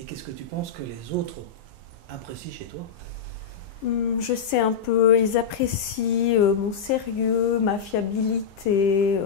Et qu'est-ce que tu penses que les autres apprécient chez toi? Je sais un peu, ils apprécient mon sérieux, ma fiabilité,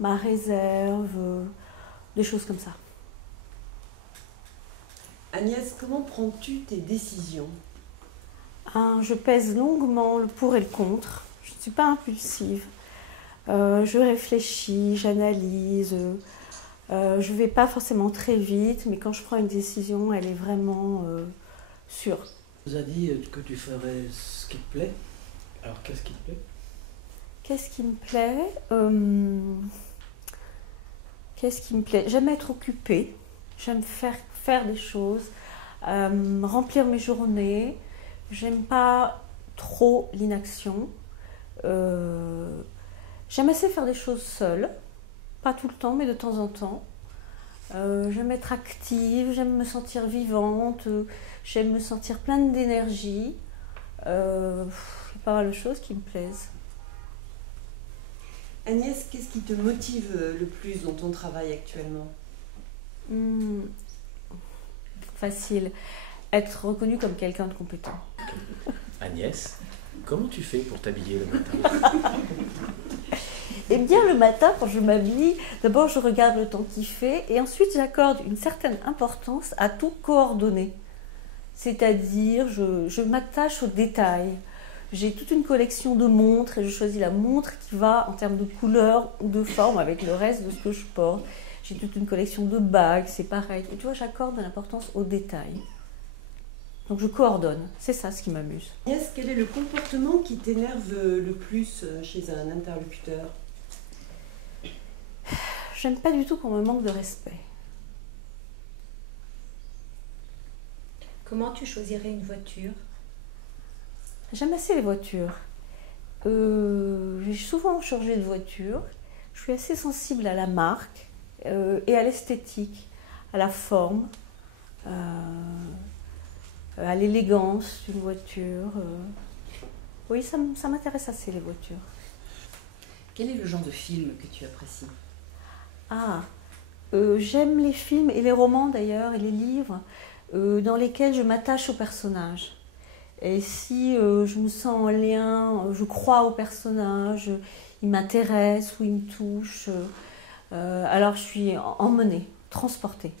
ma réserve, des choses comme ça. Agnès, comment prends-tu tes décisions? Je pèse longuement le pour et le contre. Je ne suis pas impulsive. Je réfléchis, j'analyse. Je ne vais pas forcément très vite, mais quand je prends une décision, elle est vraiment sûre. Tu nous as dit que tu ferais ce qui te plaît. Alors qu'est-ce qui te plaît? Qu'est-ce qui me plaît Qu'est-ce qui me plaît? J'aime être occupée. J'aime faire des choses, remplir mes journées. J'aime pas trop l'inaction. J'aime assez faire des choses seule. Pas tout le temps, mais de temps en temps. J'aime être active, j'aime me sentir vivante, j'aime me sentir pleine d'énergie. Il y a pas mal de choses qui me plaisent. Agnès, qu'est-ce qui te motive le plus dans ton travail actuellement? Facile. Être reconnue comme quelqu'un de compétent. Agnès, comment tu fais pour t'habiller le matin? Eh bien, le matin, quand je m'habille, d'abord je regarde le temps qu'il fait et ensuite j'accorde une certaine importance à tout coordonner. C'est-à-dire, je m'attache aux détails. J'ai toute une collection de montres et je choisis la montre qui va en termes de couleur ou de forme avec le reste de ce que je porte. J'ai toute une collection de bagues, c'est pareil. Et tu vois, j'accorde de l'importance aux détails. Donc je coordonne, c'est ça ce qui m'amuse. Agnès, quel est le comportement qui t'énerve le plus chez un interlocuteur? J'aime pas du tout qu'on me manque de respect. Comment tu choisirais une voiture? J'aime assez les voitures. J'ai souvent changé de voiture. Je suis assez sensible à la marque et à l'esthétique, à la forme, à l'élégance d'une voiture. Oui, ça m'intéresse assez les voitures. Quel est le genre de film que tu apprécies? J'aime les films et les romans d'ailleurs et les livres dans lesquels je m'attache aux personnages. Et si je me sens en lien, je crois aux personnages, ils m'intéressent ou ils me touchent, alors je suis emmenée, transportée.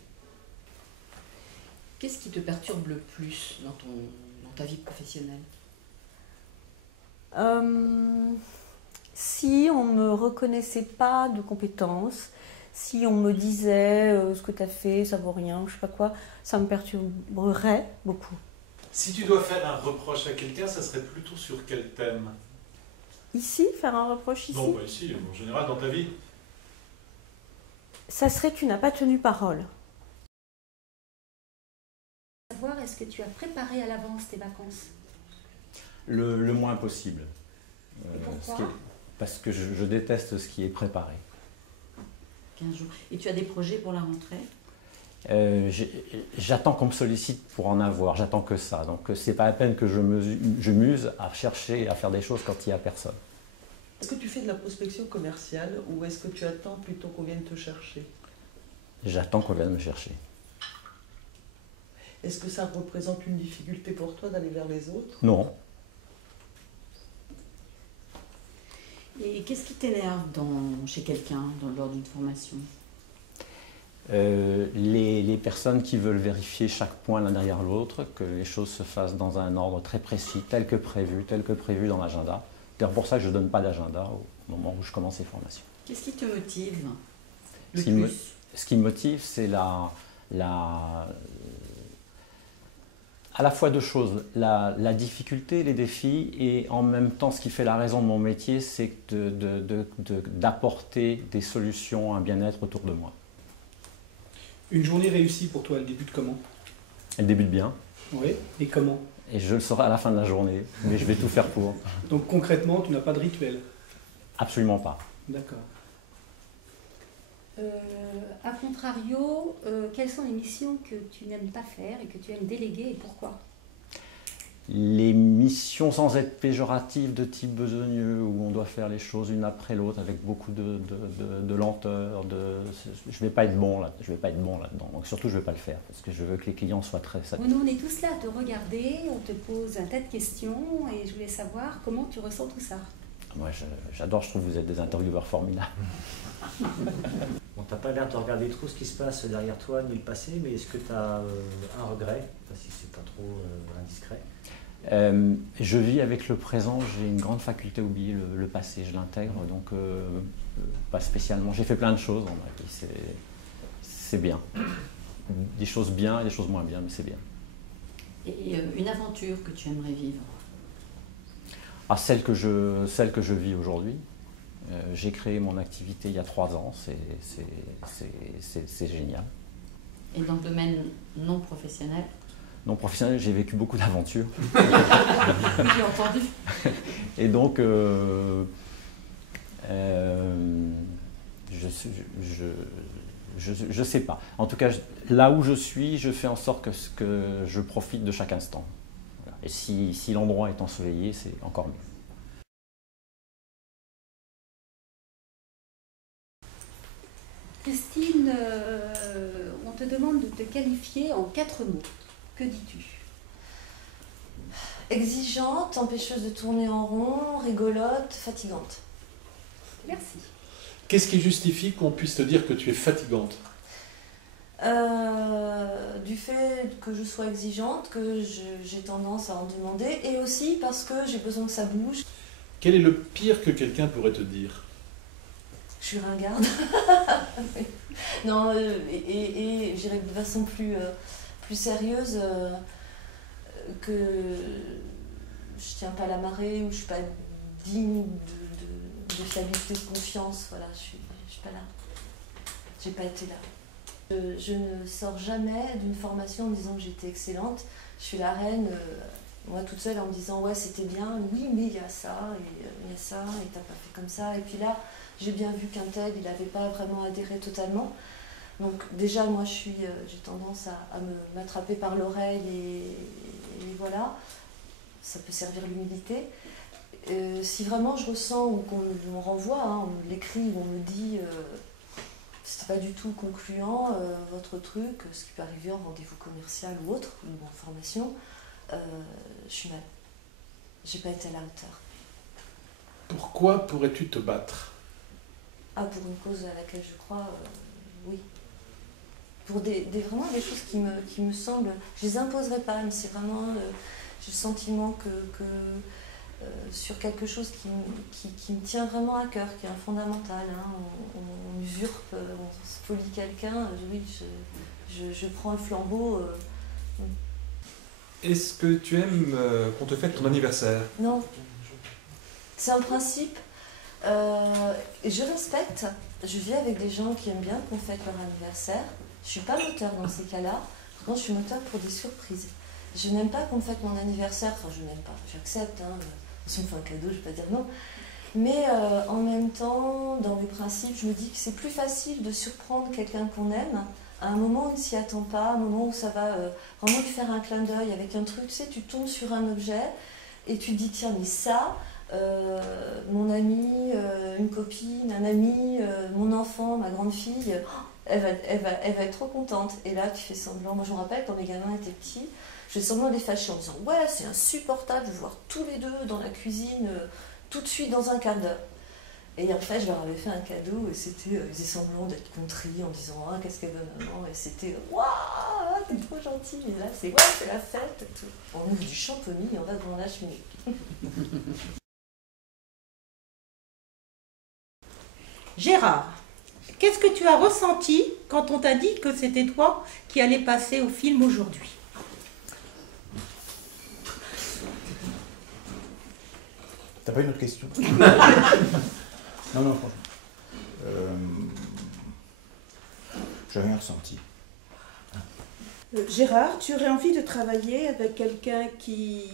Qu'est-ce qui te perturbe le plus dans ta vie professionnelle? Si on ne me reconnaissait pas de compétences, si on me disait ce que tu as fait, ça vaut rien, je sais pas quoi, ça me perturberait beaucoup. Si tu dois faire un reproche à quelqu'un, ça serait plutôt sur quel thème? Ici, faire un reproche ici? Non, pas ici, en général dans ta vie. Ça serait que tu n'as pas tenu parole. Savoir, est-ce que tu as préparé à l'avance tes vacances? Le moins possible. Et pourquoi? Parce que je déteste ce qui est préparé. 15 jours. Et tu as des projets pour la rentrée? J'attends qu'on me sollicite pour en avoir, j'attends que ça. Donc c'est pas la peine que je m'use à chercher, à faire des choses quand il n'y a personne. Est-ce que tu fais de la prospection commerciale ou est-ce que tu attends plutôt qu'on vienne te chercher? J'attends qu'on vienne me chercher. Est-ce que ça représente une difficulté pour toi d'aller vers les autres? Non. Et qu'est-ce qui t'énerve chez quelqu'un lors d'une formation? Les personnes qui veulent vérifier chaque point l'un derrière l'autre, que les choses se fassent dans un ordre très précis, tel que prévu dans l'agenda. C'est pour ça que je ne donne pas d'agenda au moment où je commence les formations. Qu'est-ce qui te motive le Ce qui me motive, c'est à la fois deux choses, la difficulté, les défis, et en même temps, ce qui fait la raison de mon métier, c'est d'apporter des solutions, un bien-être autour de moi. Une journée réussie pour toi, elle débute comment? Elle débute bien. Oui, et comment? Et je le saurai à la fin de la journée, mais je vais tout faire pour. Donc concrètement, tu n'as pas de rituel? Absolument pas. D'accord. A contrario, quelles sont les missions que tu n'aimes pas faire et que tu aimes déléguer et pourquoi? les missions sans être péjoratives de type besogneux, où on doit faire les choses une après l'autre avec beaucoup de lenteur, je vais pas être bon là, je vais pas être bon là-dedans. Donc surtout je vais pas le faire parce que je veux que les clients soient très satisfaits. Nous, on est tous là à te regarder, on te pose un tas de questions et je voulais savoir comment tu ressens tout ça. Moi j'adore, je trouve que vous êtes des intervieweurs formidables. On t'a pas l'air de regarder trop ce qui se passe derrière toi ni le passé, mais est-ce que tu as un regret, enfin, si c'est pas trop indiscret? Je vis avec le présent, j'ai une grande faculté à oublier le passé, je l'intègre, donc pas spécialement. J'ai fait plein de choses dans ma vie, c'est bien. Des choses bien et des choses moins bien, mais c'est bien. Et une aventure que tu aimerais vivre? Ah, celle que je vis aujourd'hui. J'ai créé mon activité il y a 3 ans, c'est génial. Et dans le domaine non professionnel? Non professionnel, j'ai vécu beaucoup d'aventures. J'ai entendu. Et donc, je sais pas. En tout cas, là où je suis, je fais en sorte que je profite de chaque instant. Voilà. Et si l'endroit est ensoleillé, c'est encore mieux. Christine, on te demande de te qualifier en 4 mots. Que dis-tu? Exigeante, empêcheuse de tourner en rond, rigolote, fatigante. Merci. Qu'est-ce qui justifie qu'on puisse te dire que tu es fatigante? Du fait que je sois exigeante, que j'ai tendance à en demander, et aussi parce que j'ai besoin que ça bouge. Quel est le pire que quelqu'un pourrait te dire? Je suis ringarde. Non, et j'irai de façon plus sérieuse, que je tiens pas la marée, ou je suis pas digne de fiabilité, de confiance. Voilà, je suis pas là. J'ai pas été là. Je ne sors jamais d'une formation en disant que j'étais excellente. Je suis la reine, moi toute seule, en me disant ouais c'était bien, oui mais il y a ça, et il y a ça, et t'as pas fait comme ça. Et puis là, j'ai bien vu qu'un tel, il n'avait pas vraiment adhéré totalement. Donc déjà, moi j'ai tendance à m'attraper par l'oreille, et voilà, ça peut servir l'humilité. Si vraiment je ressens ou qu'on me renvoie, hein, on me l'écrit ou on me dit c'était pas du tout concluant votre truc, ce qui peut arriver en rendez-vous commercial ou autre, ou en formation, je suis mal. J'ai pas été à la hauteur. Pourquoi pourrais-tu te battre? Ah, pour une cause à laquelle je crois, oui. Pour vraiment des choses qui me semblent... Je les imposerai pas, mais c'est vraiment... j'ai le sentiment que sur quelque chose qui me tient vraiment à cœur, qui est un fondamental. Hein, on usurpe, on spolie quelqu'un, oui, je prends le flambeau. Est-ce que tu aimes qu'on te fête ton anniversaire? Non. C'est un principe. Et je respecte. Je vis avec des gens qui aiment bien qu'on fête leur anniversaire. Je ne suis pas moteur dans ces cas-là. Par contre, je suis moteur pour des surprises. Je n'aime pas qu'on me fête mon anniversaire. Enfin, je n'aime pas. J'accepte. Hein. Si on me fait un cadeau, je ne vais pas dire non. Mais en même temps, dans mes principes, je me dis que c'est plus facile de surprendre quelqu'un qu'on aime à un moment où il ne s'y attend pas, à un moment où ça va vraiment lui faire un clin d'œil avec un truc. Tu sais, tu tombes sur un objet et tu te dis, tiens, mais ça... mon ami, une copine, un ami, mon enfant, ma grande fille, elle va être trop contente. Et là, tu fais semblant. Moi, je me rappelle quand mes gamins étaient petits, je faisais semblant de les fâcher en disant ouais, c'est insupportable de voir tous les deux dans la cuisine tout de suite dans un quart d'heure. Et en fait, je leur avais fait un cadeau et c'était, ils faisaient semblant d'être contris en disant ah, qu'est-ce qu'elle donne maman, et c'était waouh, t'es trop gentil. Et là, c'est ouais, c'est la fête. Et tout. On ouvre du champomis et on va devant la cheminée. Gérard, qu'est-ce que tu as ressenti quand on t'a dit que c'était toi qui allais passer au film aujourd'hui? T'as pas une autre question? Non, franchement. J'ai rien ressenti. Gérard, tu aurais envie de travailler avec quelqu'un qui...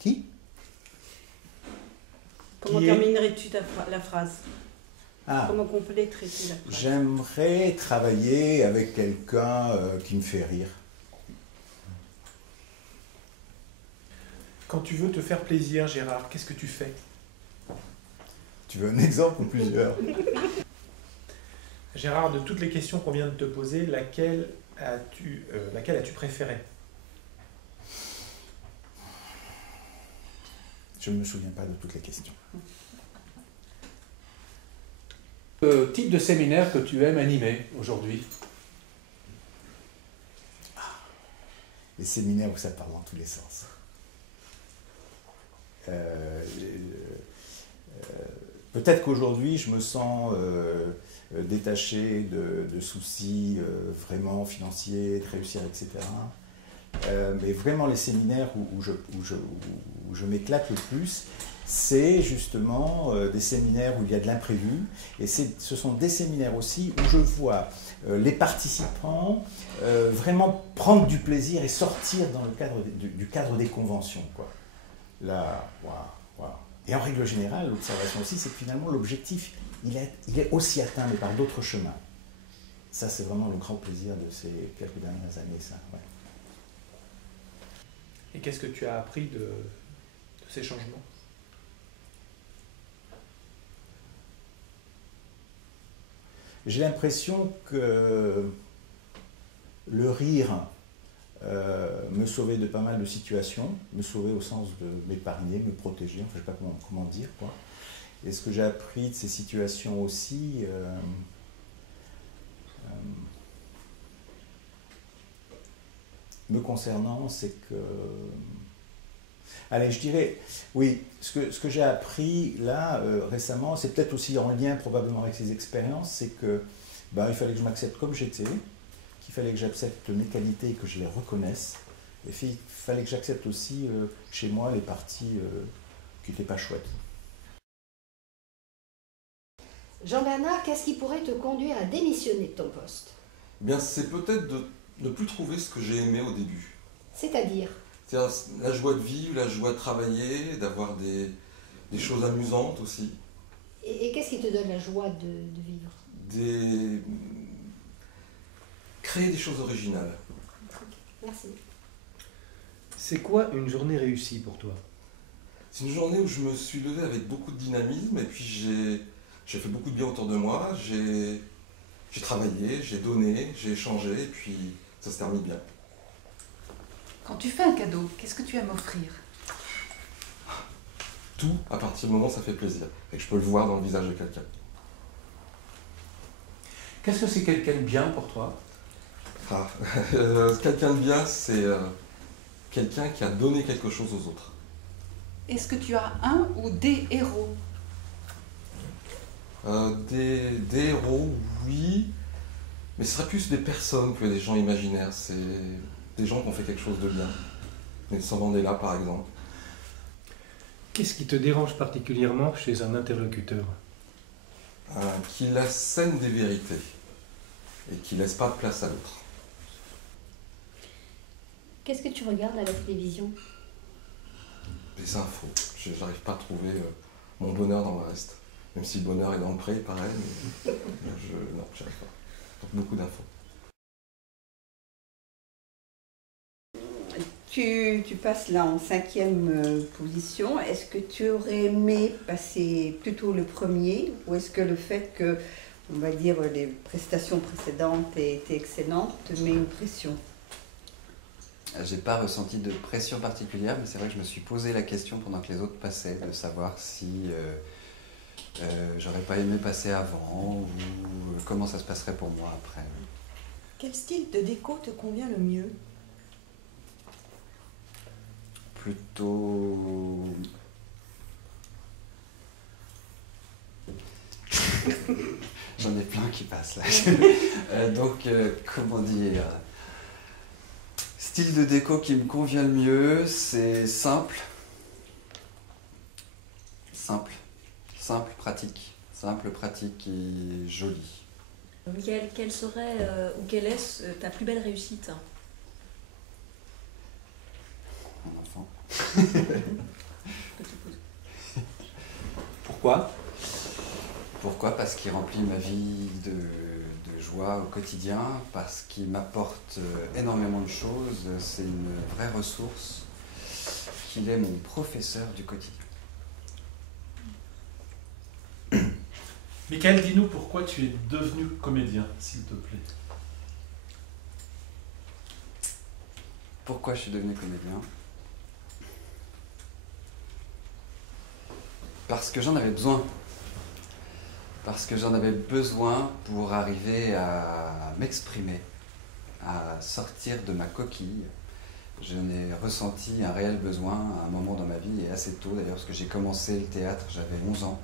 Qui? Comment terminerais-tu la phrase? Ah. Comment compléterais-tu la phrase? J'aimerais travailler avec quelqu'un qui me fait rire. Quand tu veux te faire plaisir, Gérard, qu'est-ce que tu fais? Tu veux un exemple ou plusieurs? Gérard, de toutes les questions qu'on vient de te poser, laquelle as-tu préférée? Je ne me souviens pas de toutes les questions. Le type de séminaire que tu aimes animer aujourd'hui? Les séminaires où ça parle dans tous les sens. Peut-être qu'aujourd'hui, je me sens détaché de soucis vraiment financiers, de réussir, etc. Mais vraiment, les séminaires où je m'éclate le plus, c'est justement des séminaires où il y a de l'imprévu. Et ce sont des séminaires aussi où je vois les participants vraiment prendre du plaisir et sortir dans le cadre du cadre des conventions, quoi. Là, waouh. Et en règle générale, l'observation aussi, c'est que finalement, l'objectif, il est aussi atteint, mais par d'autres chemins. Ça, c'est vraiment le grand plaisir de ces quelques dernières années, ça. Ouais. Et qu'est-ce que tu as appris de ces changements? J'ai l'impression que le rire me sauvait de pas mal de situations, me sauvait au sens de m'épargner, me protéger, enfin, je ne sais pas comment dire, quoi. Et ce que j'ai appris de ces situations aussi, me concernant, c'est que... Allez, je dirais, oui, ce que j'ai appris là, récemment, c'est peut-être aussi en lien probablement avec ces expériences, c'est que il fallait que je m'accepte comme j'étais, qu'il fallait que j'accepte mes qualités et que je les reconnaisse, et il fallait que j'accepte aussi chez moi les parties qui n'étaient pas chouettes. Jean-Bernard, qu'est-ce qui pourrait te conduire à démissionner de ton poste? Eh bien, c'est peut-être de ne plus trouver ce que j'ai aimé au début. C'est-à-dire la joie de vivre, la joie de travailler, d'avoir des choses amusantes aussi. Et qu'est-ce qui te donne la joie de vivre? Créer des choses originales. Merci. C'est quoi une journée réussie pour toi? C'est une journée où je me suis levé avec beaucoup de dynamisme et puis j'ai fait beaucoup de bien autour de moi, j'ai travaillé, j'ai donné, j'ai échangé et puis ça se termine bien. Quand tu fais un cadeau, qu'est-ce que tu aimes offrir? Tout, à partir du moment où ça fait plaisir et que je peux le voir dans le visage de quelqu'un. Qu'est-ce que c'est quelqu'un de bien pour toi? Quelqu'un de bien, c'est quelqu'un qui a donné quelque chose aux autres. Est-ce que tu as un ou des héros? Des héros, oui, mais ce serait plus des personnes que des gens imaginaires. C'est des gens qui ont fait quelque chose de bien. Nelson Mandela, par exemple. Qu'est-ce qui te dérange particulièrement chez un interlocuteur? Qu'il assène des vérités et qu'il ne laisse pas de place à l'autre. Qu'est-ce que tu regardes à la télévision? Les infos. Je n'arrive pas à trouver mon bonheur dans le reste. Même si le bonheur est dans le pré, pareil, mais non, j'y arrive pas. Donc, beaucoup d'infos. Tu passes là en 5e position. Est-ce que tu aurais aimé passer plutôt le premier, ou est-ce que le fait que, on va dire, les prestations précédentes aient été excellentes te met une pression? J'ai pas ressenti de pression particulière, mais c'est vrai que je me suis posé la question pendant que les autres passaient, de savoir si j'aurais pas aimé passer avant, ou comment ça se passerait pour moi après. Quel style de déco te convient le mieux? Plutôt... J'en ai plein qui passent là. Donc, comment dire... Style de déco qui me convient le mieux, c'est simple. Simple, pratique. Simple, pratique et joli. Quelle serait ou quelle est ta plus belle réussite? Mon enfant. Pourquoi? Pourquoi? Parce qu'il remplit ma vie de joie au quotidien, parce qu'il m'apporte énormément de choses, c'est une vraie ressource. qu'il est mon professeur du quotidien. Michael, dis-nous pourquoi tu es devenu comédien, s'il te plaît. Pourquoi je suis devenu comédien? Parce que j'en avais besoin. Parce que j'en avais besoin pour arriver à m'exprimer, à sortir de ma coquille. Je n'ai ressenti un réel besoin à un moment dans ma vie, et assez tôt d'ailleurs, parce que j'ai commencé le théâtre, j'avais 11 ans.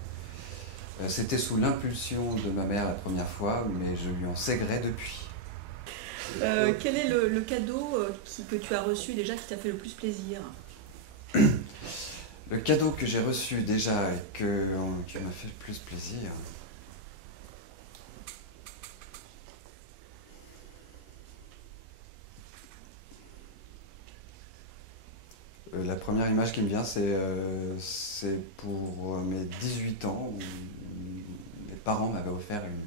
C'était sous l'impulsion de ma mère la première fois, mais je lui en ségrais depuis. Quel est le cadeau que tu as reçu déjà qui t'a fait le plus plaisir? Le cadeau que j'ai reçu déjà et qui m'a fait le plus plaisir... La première image qui me vient, c'est pour mes 18 ans, où mes parents m'avaient offert une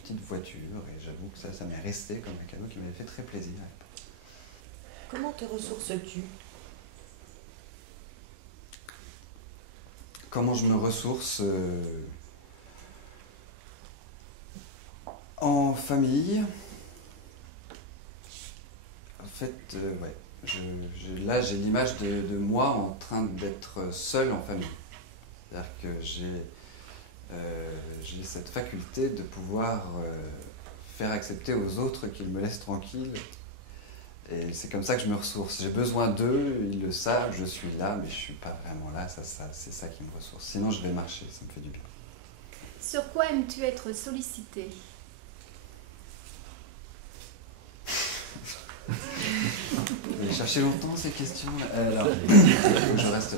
petite voiture, et j'avoue que ça m'est resté comme un cadeau qui m'avait fait très plaisir. Comment te ressources-tu? Comment je me ressource? En famille. En fait, ouais. Là, j'ai l'image de moi en train d'être seul en famille. C'est-à-dire que j'ai cette faculté de pouvoir faire accepter aux autres qu'ils me laissent tranquille. Et c'est comme ça que je me ressource. J'ai besoin d'eux, ils le savent, je suis là, mais je ne suis pas vraiment là. C'est ça qui me ressource. Sinon, je vais marcher, ça me fait du bien. Sur quoi aimes-tu être sollicité? J'ai cherché longtemps ces questions. Alors, je reste.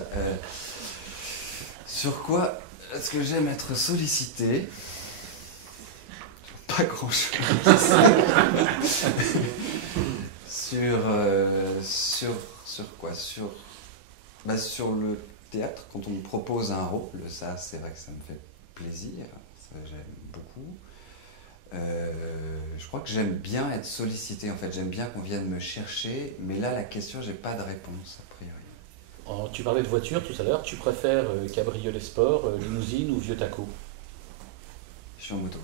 Sur quoi est-ce que j'aime être sollicité? Pas grand-chose. Sur quoi? Sur le théâtre, quand on me propose un rôle, ça, c'est vrai que ça me fait plaisir. Ça, j'aime beaucoup. Je crois que j'aime bien être sollicité, en fait. J'aime bien qu'on vienne me chercher, mais là, la question, j'ai pas de réponse, a priori. Tu parlais de voiture tout à l'heure. Tu préfères cabriolet sport, limousine ou vieux taco? Je suis en moto.